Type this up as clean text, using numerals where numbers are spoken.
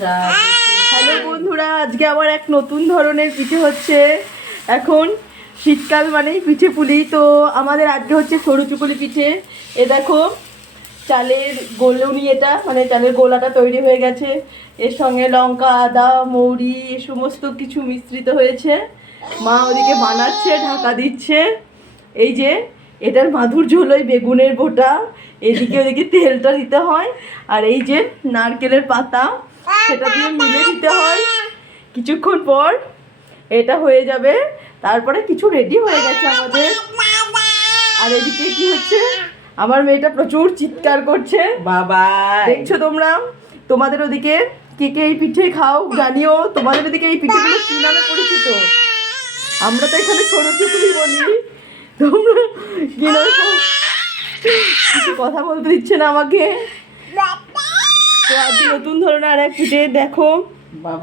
Hello বন্ধুরা, আজকে আবার এক নতুন ধরনের পিঠে হচ্ছে। এখন শীতকাল মানেই পিঠে পুলি। তো আমাদের আজকে হচ্ছে সরু চুকুলি পিঠে। এ দেখো চালের গোলুনি, এটা মানে চালের গোলাটা তৈরি হয়ে গেছে। এর সঙ্গে লঙ্কা, আদা, মৌরি এ সমস্ত কিছু মিশ্রিত হয়েছে। মা ওদিকে বানাচ্ছে, ঢাকা দিচ্ছে। এই যে এটার মাধুর্য হলো এই বেগুনের বোটা, এদিকে ওদিকে তেলটা দিতে হয়, আর এই যে নারকেলের পাতা সেটা দিয়ে মিলে দিতে হয়। কিছুক্ষণ পর এটা হয়ে যাবে, তারপরে কিছু রেডি হয়ে গেছে আমাদের। আর এদিকে কি হচ্ছে, আমার মেয়েটা প্রচুর চিৎকার করছে। বাবা দেখছো তোমরা? তোমাদের ওদিকে কে কে এই পিঠে খাও জানিও। তোমাদের ওদিকে এই পিঠেগুলো কি নামে পরিচিত? আমরা তো এখানে সরু চুকুলি বলি, তোমরা কি নামে কিছু কথা বলতে দিচ্ছে না আমাকে। তো আজকে নতুন ধরনের আর এক পিঠে দেখো। বাবা